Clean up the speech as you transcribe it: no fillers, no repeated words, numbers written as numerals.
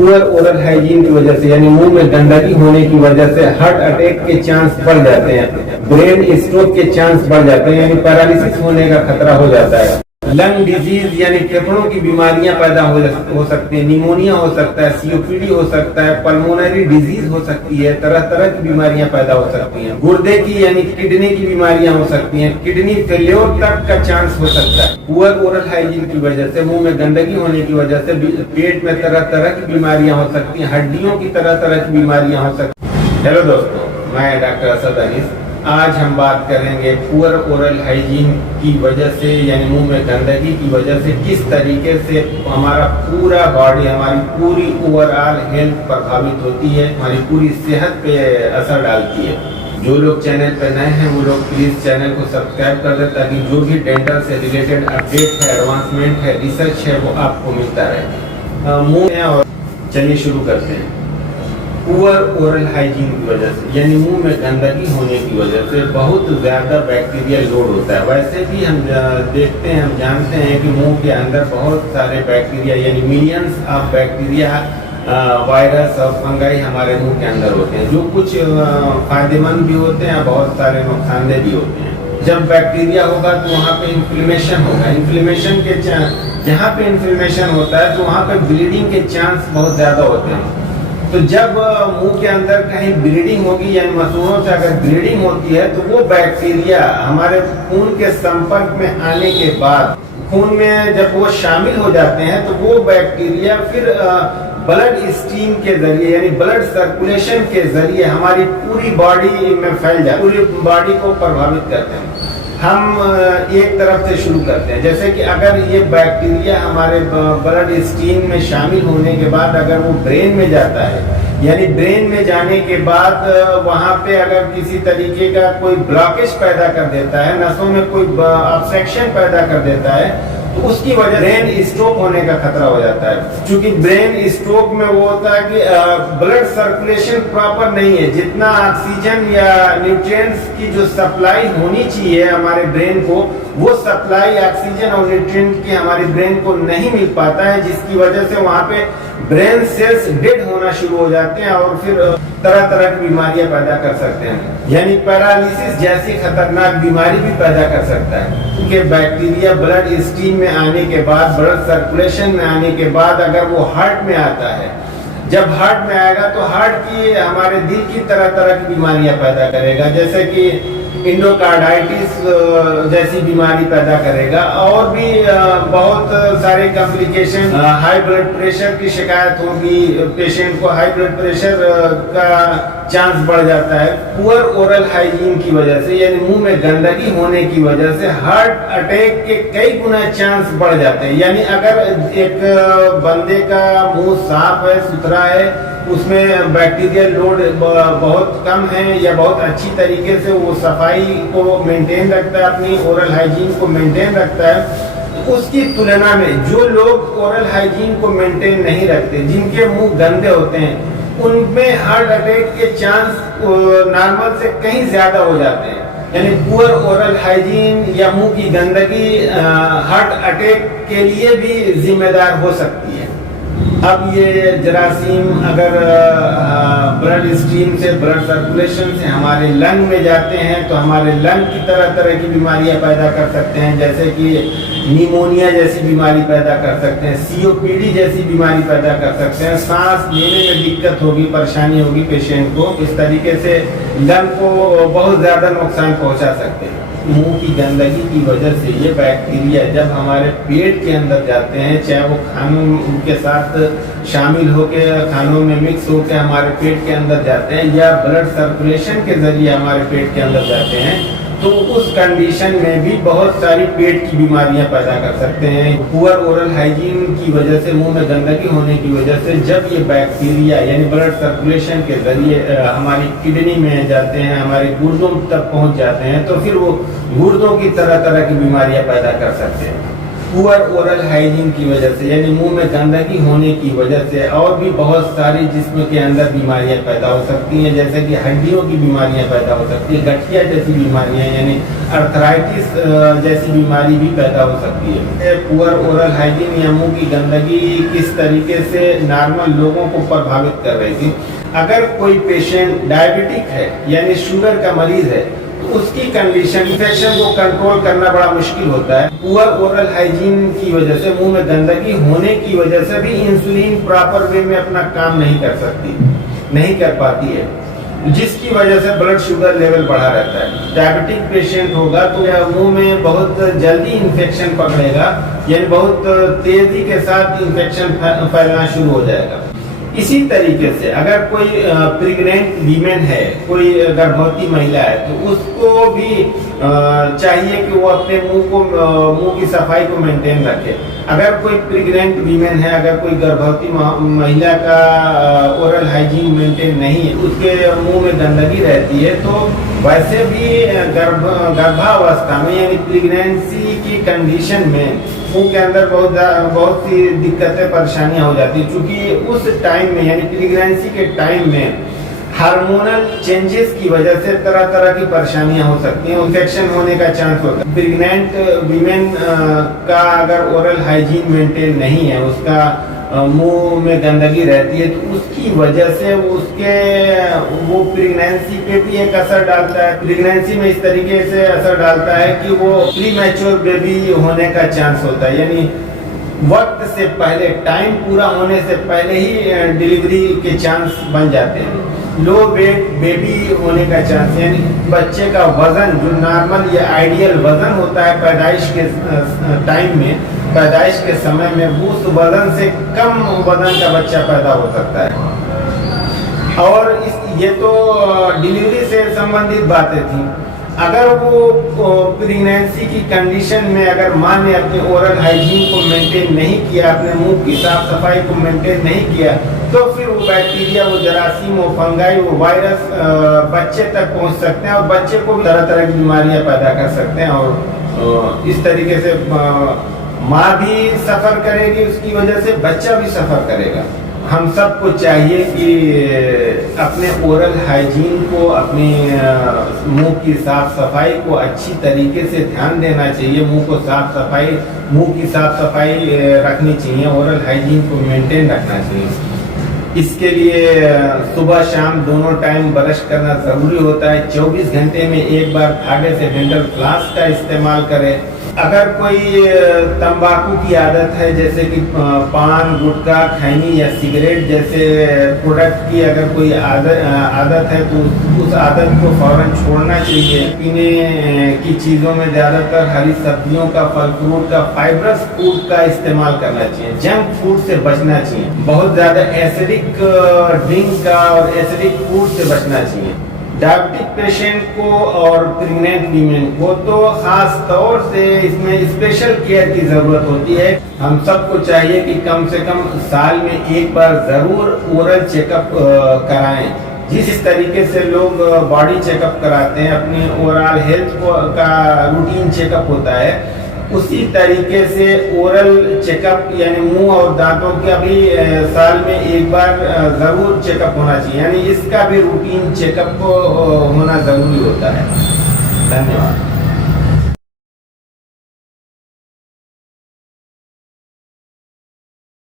Poor oral hygiene की वजह से यानी मुंह में गंदगी होने की वजह से हार्ट अटैक के चांस बढ़ जाते हैं, ब्रेन स्ट्रोक के चांस बढ़ जाते हैं, यानी पैरालिसिस होने का खतरा हो जाता है। लंग डिजीज यानी फेफड़ों की बीमारियां पैदा हो सकती है, निमोनिया हो सकता है, सीओपीडी हो सकता है, पल्मोनरी डिजीज हो सकती है, तरह तरह की बीमारियां पैदा हो सकती हैं। गुर्दे की यानी किडनी की बीमारियां हो सकती हैं, किडनी फेल्योर तक का चांस हो सकता है। पुअर ओरल हाइजीन की वजह से, मुंह में गंदगी होने की वजह से पेट में तरह तरह की बीमारियां हो सकती हैं, हड्डियों की तरह तरह की बीमारियां हो सकती हैं। हेलो दोस्तों, मैं डॉक्टर असद अनीस। आज हम बात करेंगे पुअर ओरल हाइजीन की वजह से यानी मुंह में गंदगी की वजह से किस तरीके से हमारा पूरा बॉडी, हमारी पूरी ओवरऑल हेल्थ प्रभावित होती है, हमारी पूरी सेहत पे असर डालती है। जो लोग चैनल पे नए हैं वो लोग प्लीज चैनल को सब्सक्राइब कर दें ताकि जो भी डेंटल से रिलेटेड अपडेट है, एडवांसमेंट है, रिसर्च है वो आपको मिलता रहे। मुंह और चलिए शुरू करते हैं। पुअर ओरल हाइजीन की वजह से यानी मुंह में गंदगी होने की वजह से बहुत ज़्यादा बैक्टीरिया लोड होता है। वैसे भी हम देखते हैं, हम जानते हैं कि मुंह के अंदर बहुत सारे बैक्टीरिया यानी मिलियंस ऑफ बैक्टीरिया, वायरस और फंगाई हमारे मुंह के अंदर होते हैं, जो कुछ फायदेमंद भी होते हैं, बहुत सारे नुकसानदेह भी होते हैं। जब बैक्टीरिया होगा तो वहाँ पे इन्फ्लेमेशन होगा, इन्फ्लेमेशन के जहाँ पे इन्फ्लेमेशन होता है तो वहाँ पे ब्लीडिंग के चांस बहुत ज़्यादा होते हैं। तो जब मुंह के अंदर कहीं ब्लीडिंग होगी यानी मसूड़ों से अगर ब्लीडिंग होती है तो वो बैक्टीरिया हमारे खून के संपर्क में आने के बाद, खून में जब वो शामिल हो जाते हैं तो वो बैक्टीरिया फिर ब्लड स्ट्रीम के जरिए यानी ब्लड सर्कुलेशन के जरिए हमारी पूरी बॉडी में फैल जाते हैं, पूरी बॉडी को प्रभावित करते हैं। हम एक तरफ से शुरू करते हैं, जैसे कि अगर ये बैक्टीरिया हमारे ब्लड स्ट्रीम में शामिल होने के बाद अगर वो ब्रेन में जाता है यानी ब्रेन में जाने के बाद वहाँ पे अगर किसी तरीके का कोई ब्लॉकेज पैदा कर देता है, नसों में कोई ऑब्स्ट्रक्शन पैदा कर देता है तो उसकी वजह ब्रेन स्ट्रोक होने का खतरा हो जाता है। क्योंकि ब्रेन स्ट्रोक में वो होता है कि ब्लड सर्कुलेशन प्रॉपर नहीं है, जितना ऑक्सीजन या न्यूट्रिएंट्स की जो सप्लाई होनी चाहिए हमारे ब्रेन को, वो सप्लाई ऑक्सीजन और न्यूट्रिएंट की हमारे ब्रेन को नहीं मिल पाता है, जिसकी वजह से वहाँ पे ब्रेन सेल्स डेड होना शुरू हो जाते हैं और फिर तरह तरह की बीमारियां पैदा कर सकते हैं, यानी पैरालिसिस जैसी खतरनाक बीमारी भी पैदा कर सकता है। क्योंकि बैक्टीरिया ब्लड स्ट्रीम में आने के बाद, ब्लड सर्कुलेशन में आने के बाद अगर वो हार्ट में आता है, जब हार्ट में आएगा तो हार्ट की, हमारे दिल की तरह तरह की बीमारियां पैदा करेगा, जैसे कि इंडोकार्डाइटिस जैसी बीमारी पैदा करेगा और भी बहुत सारे कॉम्प्लिकेशन। हाई ब्लड प्रेशर की शिकायत होगी, पेशेंट को हाई ब्लड प्रेशर का चांस बढ़ जाता है। पुअर ओरल हाइजीन की वजह से यानी मुंह में गंदगी होने की वजह से हार्ट अटैक के कई गुना चांस बढ़ जाते हैं। यानी अगर एक बंदे का मुंह साफ है, सुथरा है, उसमें बैक्टीरियल लोड बहुत कम है या बहुत अच्छी तरीके से वो सफाई को मेंटेन रखता है, अपनी ओरल हाइजीन को मेंटेन रखता है, तो उसकी तुलना में जो लोग ओरल हाइजीन को मेंटेन नहीं रखते, जिनके मुंह गंदे होते हैं, उनमें हार्ट अटैक के चांस नॉर्मल से कहीं ज्यादा हो जाते हैं। यानी पुअर ओरल हाइजीन या मुंह की गंदगी हार्ट अटैक के लिए भी जिम्मेदार हो सकती है। अब ये जरासीम अगर ब्लड स्ट्रीम से, ब्लड सर्कुलेशन से हमारे लंग में जाते हैं तो हमारे लंग की तरह तरह की बीमारियां पैदा कर सकते हैं, जैसे कि निमोनिया जैसी बीमारी पैदा कर सकते हैं, सीओपीडी जैसी बीमारी पैदा कर सकते हैं, सांस लेने में दिक्कत होगी, परेशानी होगी पेशेंट को। इस तरीके से लंग को बहुत ज़्यादा नुकसान पहुंचा सकते हैं। मुंह की गंदगी की वजह से ये बैक्टीरिया जब हमारे पेट के अंदर जाते हैं, चाहे वो खानों के साथ शामिल होके, खानों में मिक्स होकर हमारे पेट के अंदर जाते हैं या ब्लड सर्कुलेशन के जरिए हमारे पेट के अंदर जाते हैं, तो उस कंडीशन में भी बहुत सारी पेट की बीमारियां पैदा कर सकते हैं। पुअर ओरल हाइजीन की वजह से, मुंह में गंदगी होने की वजह से जब ये बैक्टीरिया यानी ब्लड सर्कुलेशन के जरिए हमारी किडनी में जाते हैं, हमारे गुर्दों तक पहुंच जाते हैं, तो फिर वो गुर्दों की तरह तरह की बीमारियां पैदा कर सकते हैं। पुअर ओरल हाइजीन की वजह से, यानी मुंह में गंदगी होने की वजह से और भी बहुत सारी जिस्म के अंदर बीमारियां पैदा हो सकती हैं, जैसे कि हड्डियों की बीमारियां पैदा हो सकती है, गठिया जैसी बीमारियां यानी अर्थराइटिस जैसी बीमारी भी पैदा हो सकती है। पुअर ओरल हाइजीन या मुंह की गंदगी किस तरीके से नॉर्मल लोगों को प्रभावित कर रही थी। अगर कोई पेशेंट डायबिटिक है यानी शुगर का मरीज है तो उसकी कंडीशन इन्फेक्शन को कंट्रोल करना बड़ा मुश्किल होता है। पुअर ओरल हाइजीन की वजह से, मुंह में गंदगी होने की वजह से भी इंसुलिन प्रॉपर वे में अपना काम नहीं कर पाती है, जिसकी वजह से ब्लड शुगर लेवल बढ़ा रहता है। डायबिटिक पेशेंट होगा तो मुंह में बहुत जल्दी इन्फेक्शन पकड़ेगा, यानी बहुत तेजी के साथ इन्फेक्शन फैलना शुरू हो जाएगा। इसी तरीके से अगर कोई प्रेग्नेंट वीमेन है, कोई गर्भवती महिला है, तो उसको भी चाहिए कि वो अपने मुंह की सफाई को मेंटेन रखे। अगर कोई प्रेग्नेंट वीमेन है, अगर कोई गर्भवती महिला का ओरल हाइजीन मेंटेन नहीं है, उसके मुंह में गंदगी रहती है, तो वैसे भी गर्भावस्था में यानी प्रेगनेंसी की कंडीशन में मुंह के अंदर बहुत सी दिक्कतें परेशानियां हो जाती है, क्योंकि उस टाइम में यानी प्रेगनेंसी के टाइम में हार्मोनल चेंजेस की वजह से तरह तरह की परेशानियां हो सकती हैं, इन्फेक्शन होने का चांस होता है। प्रेग्नेंट वीमेन का अगर ओरल हाइजीन मेंटेन नहीं है, उसका मुंह में गंदगी रहती है, तो उसकी वजह से वो प्रेगनेंसी पे भी एक असर डालता है। प्रेगनेंसी में इस तरीके से असर डालता है कि वो प्री मैच्योर बेबी होने का चांस होता है, यानी वक्त से पहले, टाइम पूरा होने से पहले ही डिलीवरी के चांस बन जाते हैं। लो वेट बेबी होने का चांस, यानी बच्चे का वजन जो नॉर्मल या आइडियल वजन होता है पैदाइश के टाइम में, पैदाइश के समय में, उस वजन से कम वजन का बच्चा पैदा हो सकता है। और ये तो डिलीवरी से संबंधित बातें थी। अगर वो प्रेगनेंसी की कंडीशन में अगर माँ ने अपने ओरल हाइजीन को मेंटेन नहीं किया, अपने मुंह की साफ सफाई को मेंटेन नहीं किया, तो फिर वो बैक्टीरिया, वो जरासीम, वो फंगाई, वो वायरस बच्चे तक पहुंच सकते हैं और बच्चे को भी तरह तरह की बीमारियां पैदा कर सकते हैं। और इस तरीके से माँ भी सफर करेगी, उसकी वजह से बच्चा भी सफर करेगा। हम सबको चाहिए कि अपने ओरल हाइजीन को, अपने मुंह की साफ सफाई को अच्छी तरीके से ध्यान देना चाहिए। मुंह की साफ सफाई रखनी चाहिए, ओरल हाइजीन को मेंटेन रखना चाहिए। इसके लिए सुबह शाम दोनों टाइम ब्रश करना जरूरी होता है। 24 घंटे में एक बार धागे से डेंटल फ्लॉस का इस्तेमाल करें। अगर कोई तंबाकू की आदत है, जैसे कि पान, गुटखा, खैनी या सिगरेट जैसे प्रोडक्ट की अगर कोई आदत है, तो उस आदत को फौरन छोड़ना चाहिए। पीने की चीज़ों में ज़्यादातर हरी सब्जियों का, फल फ्रूट का, फाइबरस फूड का इस्तेमाल करना चाहिए। जंक फूड से बचना चाहिए। बहुत ज़्यादा एसिडिक ड्रिंक का और एसिडिक फूड से बचना चाहिए। डायबिटिक पेशेंट को और प्रेग्नेंट वीमेन को तो खास तौर से इसमें स्पेशल केयर की जरूरत होती है। हम सबको चाहिए कि कम से कम साल में एक बार जरूर ओरल चेकअप कराएं। जिस तरीके से लोग बॉडी चेकअप कराते हैं, अपनी ओवरऑल हेल्थ का रूटीन चेकअप होता है, उसी तरीके से ओरल चेकअप यानी मुंह और दांतों का भी साल में एक बार जरूर चेकअप होना चाहिए, यानी इसका भी रूटीन चेकअप होना जरूरी होता है। धन्यवाद।